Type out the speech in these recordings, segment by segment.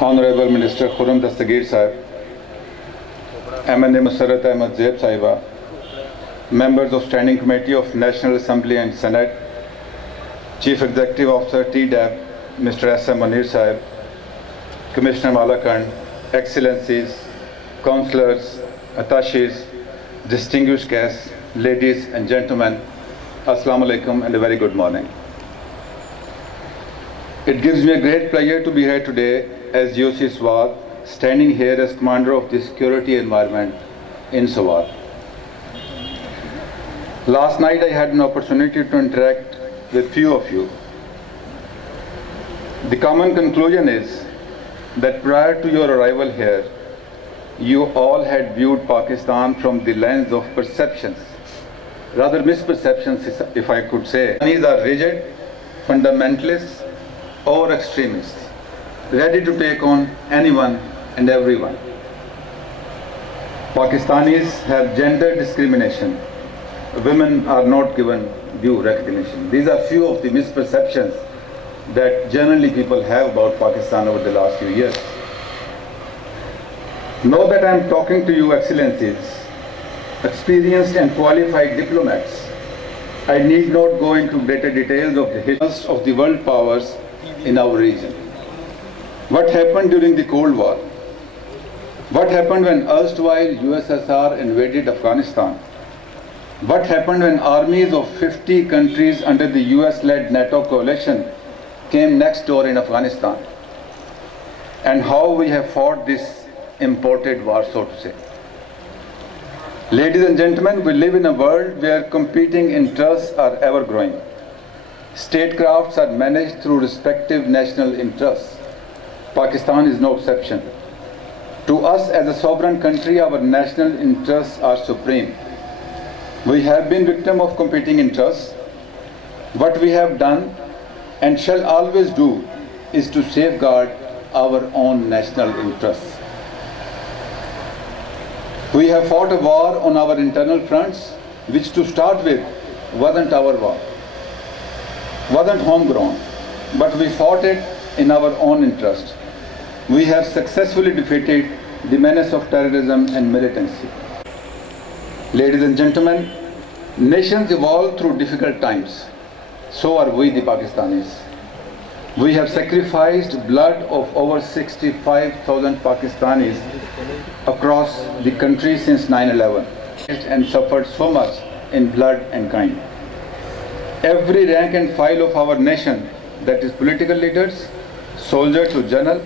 Honorable Minister Khurram Dastagir Sahib, MNA Musarrat Ahmad Zaib Sahiba, members of Standing Committee of National Assembly and Senate, Chief Executive Officer TDAB, Mr. S.M. Munir Sahib, Commissioner Malakan, Excellencies, Councillors, Attachés, distinguished guests, ladies and gentlemen, Assalamu alaikum and a very good morning. It gives me a great pleasure to be here today as GOC Swat, standing here as Commander of the Security Environment in Swat. Last night I had an opportunity to interact with few of you. The common conclusion is that prior to your arrival here, you all had viewed Pakistan from the lens of perceptions, rather misperceptions if I could say. These are rigid, fundamentalists or extremists, ready to take on anyone and everyone. Pakistanis have gender discrimination. Women are not given due recognition. These are few of the misperceptions that generally people have about Pakistan over the last few years. Know that I am talking to you, Excellencies, experienced and qualified diplomats. I need not go into greater details of the history of the world powers in our region. What happened during the Cold War? What happened when erstwhile USSR invaded Afghanistan? What happened when armies of 50 countries under the US-led NATO coalition came next door in Afghanistan? And how we have fought this imported war, so to say. Ladies and gentlemen, we live in a world where competing interests are ever growing. Statecrafts are managed through respective national interests. Pakistan is no exception. To us as a sovereign country, our national interests are supreme. We have been victim of competing interests. What we have done and shall always do is to safeguard our own national interests. We have fought a war on our internal fronts, which to start with wasn't our war, wasn't homegrown, but we fought it in our own interest. We have successfully defeated the menace of terrorism and militancy. Ladies and gentlemen, nations evolve through difficult times. So are we, the Pakistanis. We have sacrificed blood of over 65,000 Pakistanis across the country since 9/11 and suffered so much in blood and kind. Every rank and file of our nation, that is political leaders, soldier to general,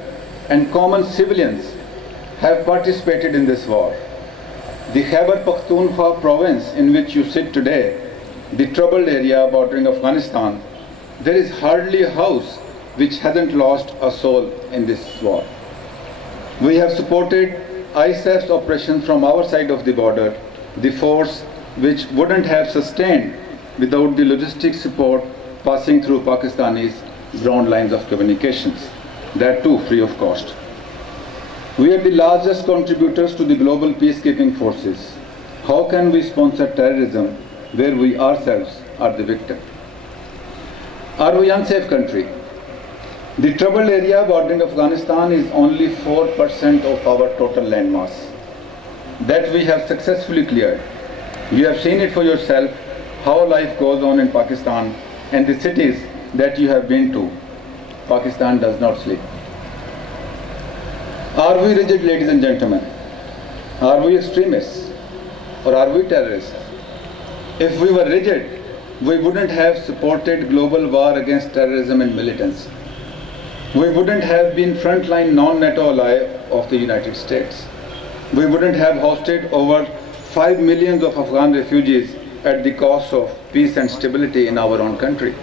and common civilians, have participated in this war. The Khyber Pakhtunkhwa province in which you sit today, the troubled area bordering Afghanistan, there is hardly a house which hasn't lost a soul in this war. We have supported ISAF's operation from our side of the border, the force which wouldn't have sustained without the logistic support passing through Pakistanis' ground lines of communications, that too free of cost. We are the largest contributors to the global peacekeeping forces. How can we sponsor terrorism where we ourselves are the victim? Are we an unsafe country? The troubled area bordering Afghanistan is only 4% of our total landmass. That we have successfully cleared. You have seen it for yourself, how life goes on in Pakistan and the cities that you have been to. Pakistan does not sleep. Are we rigid, ladies and gentlemen? Are we extremists? Or are we terrorists? If we were rigid, we wouldn't have supported global war against terrorism and militants. We wouldn't have been frontline non-NATO ally of the United States. We wouldn't have hosted over 5 million of Afghan refugees at the cost of peace and stability in our own country.